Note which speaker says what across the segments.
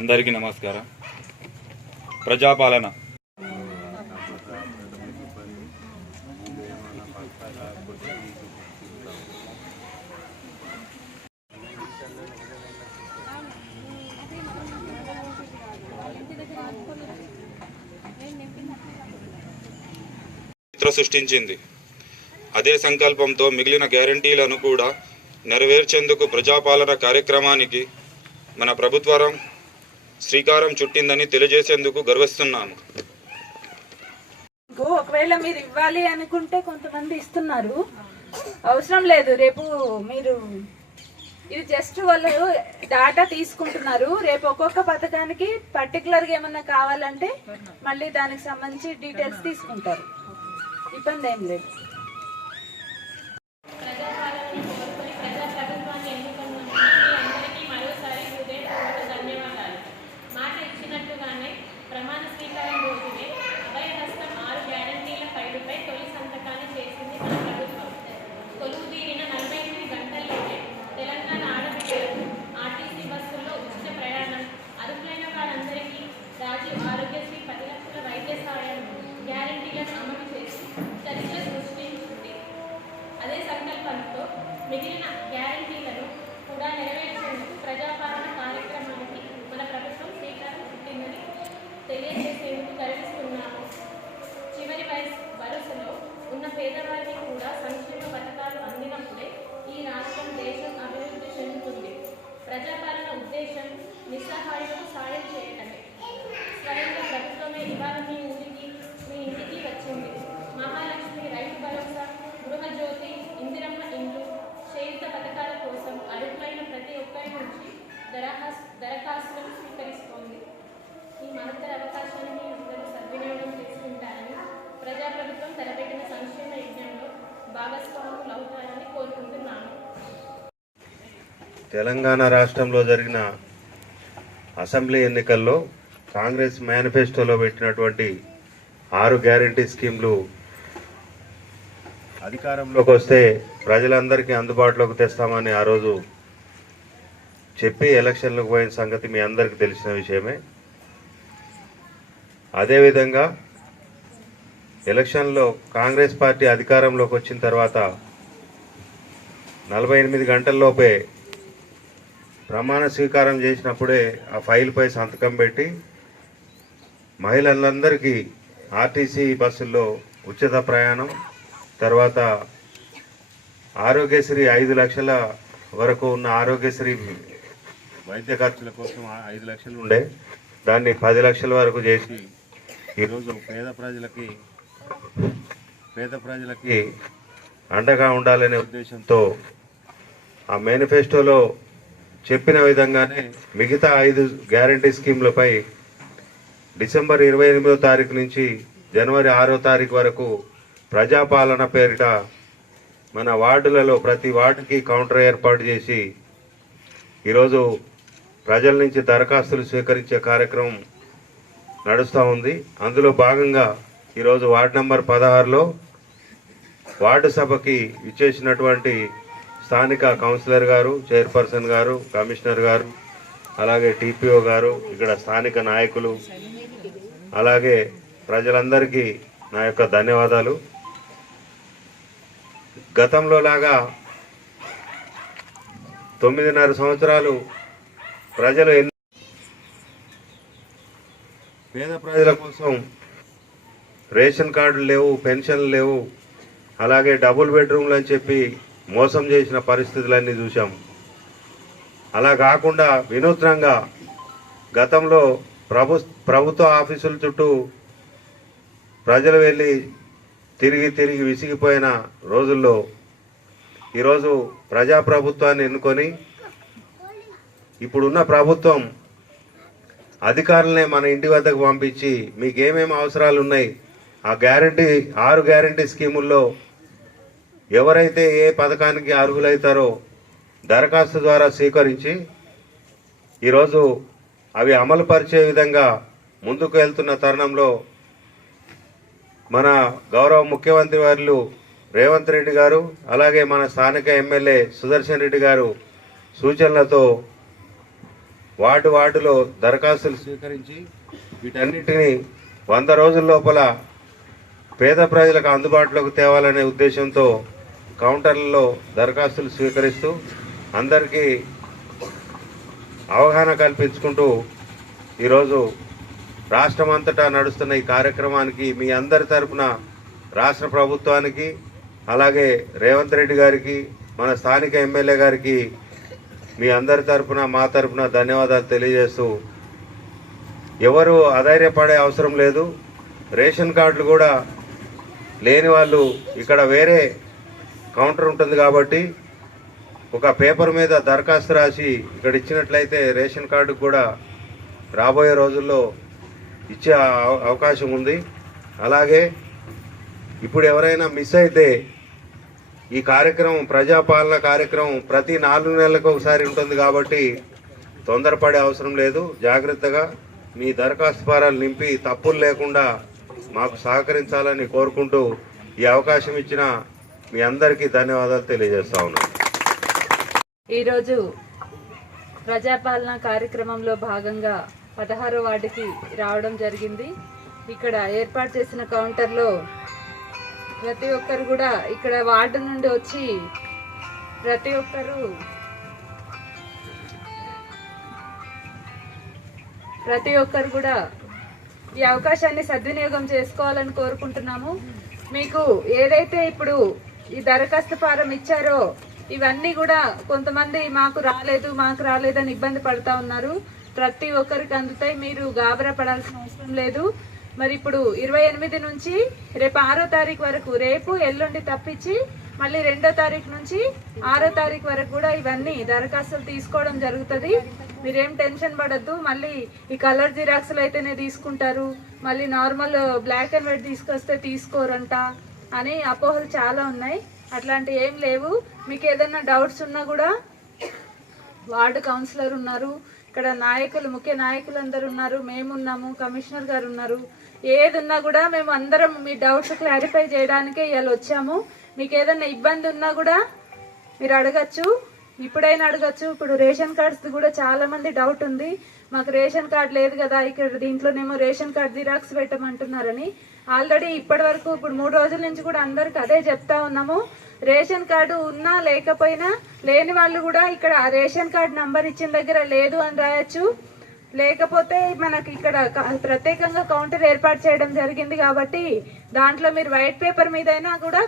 Speaker 1: అందరికీ నమస్కారం. ప్రజాపాలన. చిత్ర సృష్టించింది. అదే సంకల్పంతో మిగిలిన గ్యారంటీలను కూడా నెరవేర్చేందుకు ప్రజాపాలన కార్యక్రమానికి మన ప్రభుత్వం శ్రీకారం చుట్టిందని తెలియజేసేందుకు గర్విస్తున్నాను.
Speaker 2: ఒకవేళ మీరు ఇవ్వాలి అనుకుంటే కొంతమంది ఇస్తున్నారు. అవసరం లేదు రేపు మీరు ఇది జస్ట్ వాళ్ళు డాటా తీసుకుంటున్నారు. రేపు ఒక్కొక్క పథకానికి పర్టికులర్గా ఏమన్నా కావాలంటే మళ్ళీ దానికి సంబంధించి డీటెయిల్స్ తీసుకుంటారు. ఇబ్బంది ఏం లేదు
Speaker 3: ప్రజాపాలనను కోరుకొని ప్రజాప్రభుత్వాన్ని ఎన్నుకున్నందుకు మీ అందరికీ మరోసారి హృదయపూర్వక ధన్యవాదాలు మాట ఇచ్చినట్టుగానే ప్రమాణ స్వీకారం రోజునే అభయహస్తం ఆరు గ్యారంటీల ఫైలుపై తొలి సంతకాన్ని చేసింది మన ప్రభుత్వం కొలువు తీరిన నలభై ఎనిమిది గంటల్లోనే తెలంగాణ ఆడబిడ్డలకు ఆర్టీసీ బస్సుల్లో ఉచిత ప్రయాణం అర్హులైన వారందరికీ రాజీవ్ ఆరోగ్యశ్రీ పది లక్షల వైద్య సాయం గ్యారంటీలను అమలు చేసి చరిత్ర సృష్టించింది అదే సంకల్పంతో మిగిలిన గ్యారంటీలను కూడా నెరవేర్చేందుకు ప్రజాపాలన కార్యక్రమానికి మన ప్రభుత్వం శ్రీకారం చుట్టిందని తెలియజేసేందుకు గర్విస్తున్నాము చివరి వయసు వరుసలో ఉన్న పేదవారికి కూడా సంక్షేమ పథకాలు అందినప్పుడే ఈ రాష్ట్రం దేశం అభివృద్ధి చెందుతుంది ప్రజాపాలన ఉద్దేశం నిస్సహాయులకు సాయం చేయటమే స్వయంగా ప్రభుత్వమే ఇవాళ మీ ఊరికి మీ ఇంటికి వచ్చింది మహాలక్ష్మి రైతు భరోసా గృహజ్యోతి ఇందిరమ్మ ఇండ్లు చేయుత పథకాల కోసం అర్హులైన ప్రతి ఒక్కరి నుంచి దరఖాస్తు దరఖాస్తులను స్వీకరిస్తోంది ఈ మహత్తర అవకాశాన్ని మీ అందరూ సద్వినియోగం చేసుకుంటారని ప్రజాప్రభుత్వం తలపెట్టిన సంక్షేమ యజ్ఞంలో భాగస్వాములు అవుతారని కోరుకుంటున్నాను
Speaker 4: తెలంగాణ రాష్ట్రంలో జరిగిన అసెంబ్లీ ఎన్నికల్లో కాంగ్రెస్ మేనిఫెస్టోలో పెట్టినటువంటి ఆరు గ్యారంటీ స్కీమ్లు అధికారంలోకి వస్తే ప్రజలందరికీ అందుబాటులోకి తెస్తామని ఆ రోజు చెప్పి ఎలక్షన్లకు పోయిన సంగతి మీ అందరికీ తెలిసిన విషయమే. అదేవిధంగా ఎలక్షన్లో కాంగ్రెస్ పార్టీ అధికారంలోకి వచ్చిన తర్వాత నలభై ఎనిమిది గంటల్లోపే ప్రమాణ స్వీకారం చేసినప్పుడే ఆ ఫైల్పై సంతకం పెట్టి మహిళలందరికీ ఆర్టీసీ బస్సుల్లో ఉచిత ప్రయాణం తర్వాత ఆరోగ్యశ్రీ ఐదు లక్షల వరకు ఉన్న ఆరోగ్యశ్రీ వైద్య ఖర్చుల కోసం ఐదు లక్షలు ఉండే. దాన్ని పది లక్షల వరకు చేసి ఈరోజు పేద ప్రజలకి పేద ప్రజలకి అండగా ఉండాలనే ఉద్దేశంతో ఆ మేనిఫెస్టోలో చెప్పిన విధంగానే మిగతా ఐదు గ్యారంటీ స్కీమ్లపై డిసెంబర్ ఇరవై ఎనిమిదో తారీఖు నుంచి జనవరి ఆరో తారీఖు వరకు ప్రజాపాలన పేరిట మన వార్డులలో ప్రతి వార్డుకి కౌంటర్ ఏర్పాటు చేసి ఈరోజు ప్రజల నుంచి దరఖాస్తులు స్వీకరించే కార్యక్రమం నడుస్తూ ఉంది. అందులో భాగంగా ఈరోజు వార్డు నెంబర్ పదహారులో వార్డు సభకి ఇచ్చేసినటువంటి స్థానిక కౌన్సిలర్ గారు చైర్పర్సన్ గారు కమిషనర్ గారు అలాగే టీపీఓ గారు ఇక్కడ స్థానిక నాయకులు అలాగే ప్రజలందరికీ నా యొక్క ధన్యవాదాలు. గతంలో లాగా తొమ్మిదిన్నర సంవత్సరాలు ప్రజలు పేద ప్రజల కోసం రేషన్ కార్డులు లేవు పెన్షన్లు లేవు అలాగే డబుల్ బెడ్రూమ్లు అని చెప్పి మోసం చేసిన పరిస్థితులన్నీ చూసాం అలా కాకుండా వినూత్నంగా గతంలో ప్రభు ప్రభుత్వ ఆఫీసుల చుట్టూ ప్రజలు వెళ్ళి తిరిగి తిరిగి విసిగిపోయిన రోజుల్లో ఈరోజు ప్రజాప్రభుత్వాన్ని ఎన్నుకొని ఇప్పుడున్న ప్రభుత్వం అధికారులనే మన ఇంటి వద్దకు పంపించి మీకు ఏమేమి అవసరాలు ఉన్నాయి ఆ గ్యారంటీ ఆరు గ్యారంటీ స్కీముల్లో ఎవరైతే ఏ పథకానికి అర్హులవుతారో దరఖాస్తు ద్వారా స్వీకరించి ఈరోజు అవి అమలు పరిచే విధంగా ముందుకు వెళ్తున్న తరుణంలో మన గౌరవ ముఖ్యమంత్రి వారు రేవంత్ రెడ్డి గారు అలాగే మన స్థానిక ఎమ్మెల్యే సుదర్శన్ రెడ్డి గారు సూచనలతో వార్డు వార్డులో దరఖాస్తులు స్వీకరించి వీటన్నిటిని వంద రోజుల లోపల పేద ప్రజలకు అందుబాటులోకి తేవాలనే ఉద్దేశంతో కౌంటర్లలో దరఖాస్తులు స్వీకరిస్తూ అందరికీ అవగాహన కల్పించుకుంటూ ఈరోజు రాష్ట్రమంతటా నడుస్తున్న ఈ కార్యక్రమానికి మీ అందరి తరపున రాష్ట్ర ప్రభుత్వానికి అలాగే రేవంత్ రెడ్డి గారికి మన స్థానిక ఎమ్మెల్యే గారికి మీ అందరి తరపున మా తరపున ధన్యవాదాలు తెలియజేస్తూ ఎవరు అధైర్యపడే అవసరం లేదు. రేషన్ కార్డులు కూడా లేని వాళ్ళు ఇక్కడ వేరే కౌంటర్ ఉంటుంది కాబట్టి ఒక పేపర్ మీద దరఖాస్తు రాసి ఇక్కడ ఇచ్చినట్లయితే రేషన్ కార్డు కూడా రాబోయే రోజుల్లో ఇచ్చే అవ- అవకాశం ఉంది. అలాగే ఇప్పుడు ఎవరైనా మిస్ అయితే ఈ కార్యక్రమం ప్రజాపాలన కార్యక్రమం ప్రతి నాలుగు నెలలకు ఒకసారి ఉంటుంది కాబట్టి తొందరపడే అవసరం లేదు. జాగ్రత్తగా మీ దరఖాస్తు ఫారాలు నింపి తప్పులు లేకుండా మాకు సహకరించాలని కోరుకుంటూ ఈ అవకాశం ఇచ్చిన మీ అందరికీ ధన్యవాదాలు తెలియజేస్తా ఉన్నాను.
Speaker 2: ఈరోజు ప్రజాపాలన కార్యక్రమంలో భాగంగా పదహారో వార్డుకి రావడం జరిగింది. ఇక్కడ ఏర్పాటు చేసిన కౌంటర్లో ప్రతి ఒక్కరు కూడా ఇక్కడ వార్డు నుండి వచ్చి ప్రతి ఒక్కరు ప్రతి ఒక్కరు కూడా ఈ అవకాశాన్ని సద్వినియోగం చేసుకోవాలని కోరుకుంటున్నాము. మీకు ఏదైతే ఇప్పుడు ఈ దరఖాస్తు ఫారం ఇచ్చారో ఇవన్నీ కూడా కొంతమంది మాకు రాలేదు మాకు రాలేదని ఇబ్బంది పడతా ఉన్నారు. ప్రతి ఒక్కరికి అందుతాయి మీరు గాబరా పడాల్సిన అవసరం లేదు. మరి ఇప్పుడు ఇరవై ఎనిమిది నుంచి రేపు ఆరో తారీఖు వరకు రేపు ఎల్లుండి తప్పించి మళ్ళీ రెండో తారీఖు నుంచి ఆరో తారీఖు వరకు కూడా ఇవన్నీ దరఖాస్తులు తీసుకోవడం జరుగుతుంది. మీరేం టెన్షన్ పడద్దు మళ్ళీ ఈ కలర్ జిరాక్స్లు అయితేనే తీసుకుంటారు మళ్ళీ నార్మల్ బ్లాక్ అండ్ వైట్ తీసుకొస్తే తీసుకోరంట. అని అపోహలు చాలా ఉన్నాయి. అట్లాంటి ఏం లేవు. మీకు ఏదైనా డౌట్స్ ఉన్నా కూడా వార్డు కౌన్సిలర్ ఉన్నారు. ఇక్కడ నాయకులు ముఖ్య నాయకులు అందరు ఉన్నారు. మేము ఉన్నాము కమిషనర్ గారు ఉన్నారు. ఏది ఉన్నా కూడా మేము అందరం మీ డౌట్స్ క్లారిఫై చేయడానికే ఇవాళ వచ్చాము. మీకు ఏదైనా ఇబ్బంది ఉన్నా కూడా మీరు అడగచ్చు. ఇప్పుడైనా అడగచ్చు. ఇప్పుడు రేషన్ కార్డ్స్ కూడా చాలా మంది డౌట్ ఉంది. మాకు రేషన్ కార్డ్ లేదు కదా ఇక్కడ దీంట్లోనేమో రేషన్ కార్డ్ జిరాక్స్ పెట్టమంటున్నారని. ఆల్రెడీ ఇప్పటి వరకు ఇప్పుడు మూడు రోజుల నుంచి కూడా అందరికి అదే చెప్తా ఉన్నాము. రేషన్ కార్డు ఉన్నా లేకపోయినా లేని వాళ్ళు కూడా ఇక్కడ రేషన్ కార్డు నంబర్ ఇచ్చిన దగ్గర లేదు అని రాయొచ్చు. లేకపోతే మనకి ఇక్కడ ప్రత్యేకంగా కౌంటర్ ఏర్పాటు చేయడం జరిగింది కాబట్టి దాంట్లో మీరు వైట్ పేపర్ మీదైనా కూడా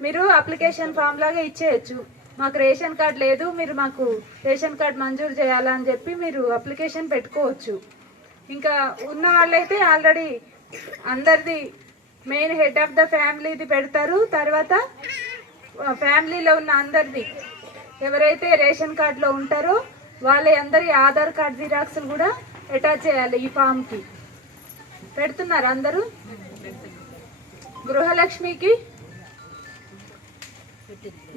Speaker 2: మీరు అప్లికేషన్ ఫామ్ లాగా ఇచ్చేయచ్చు. మాకు రేషన్ కార్డు లేదు మీరు మాకు రేషన్ కార్డు మంజూరు చేయాలని చెప్పి మీరు అప్లికేషన్ పెట్టుకోవచ్చు. ఇంకా ఉన్న వాళ్ళైతే ఆల్రెడీ అందరిది మెయిన్ హెడ్ ఆఫ్ ద ఫ్యామిలీది పెడతారు. తర్వాత ఫ్యామిలీలో ఉన్న అందరిది ఎవరైతే రేషన్ కార్డులో ఉంటారో వాళ్ళ అందరి ఆధార్ కార్డ్ జిరాక్స్లు కూడా అటాచ్ చేయాలి ఈ ఫామ్కి. పెడుతున్నారు అందరూ. గృహలక్ష్మికి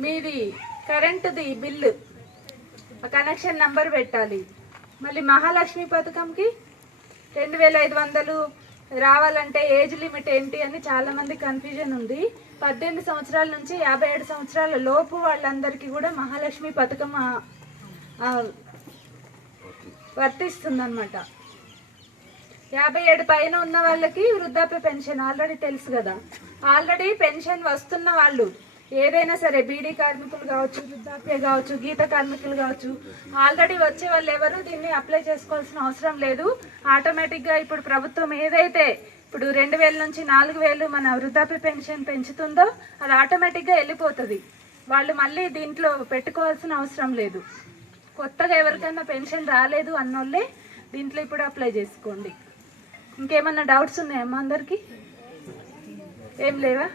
Speaker 2: మీది కరెంటుది బిల్లు కనెక్షన్ నంబర్ పెట్టాలి. మళ్ళీ మహాలక్ష్మి పథకంకి రెండు వేల ఐదు వందలు రావాలంటే ఏజ్ లిమిట్ ఏంటి అని చాలా మంది కన్ఫ్యూజన్ ఉంది. పద్దెనిమిది సంవత్సరాల నుంచి యాభై ఏడు సంవత్సరాల లోపు వాళ్ళందరికీ కూడా మహాలక్ష్మి పథకం వర్తిస్తుంది ఆ, వర్తిస్తుందన్నమాట. యాభై ఏడు పైన ఉన్న వాళ్ళకి వృద్ధాప్య పెన్షన్ ఆల్రెడీ తెలుసు కదా. ఆల్రెడీ పెన్షన్ వస్తున్న వాళ్ళు ఏదైనా సరే బీడీ కార్మికులు కావచ్చు వృద్ధాప్య కావచ్చు గీత కార్మికులు కావచ్చు ఆల్రెడీ వచ్చే వాళ్ళు ఎవరు దీన్ని అప్లై చేసుకోవాల్సిన అవసరం లేదు. ఆటోమేటిక్గా ఇప్పుడు ప్రభుత్వం ఏదైతే ఇప్పుడు రెండు వేల నుంచి నాలుగు వేలు మన వృద్ధాప్య పెన్షన్ పెంచుతుందో అది ఆటోమేటిక్గా వెళ్ళిపోతుంది. వాళ్ళు మళ్ళీ దీంట్లో పెట్టుకోవాల్సిన అవసరం లేదు. కొత్తగా ఎవరికైనా పెన్షన్ రాలేదు అన్నోళ్ళే దీంట్లో ఇప్పుడు అప్లై చేసుకోండి. ఇంకేమన్నా డౌట్స్ ఉన్నాయమ్మా అందరికి? ఏం లేవా?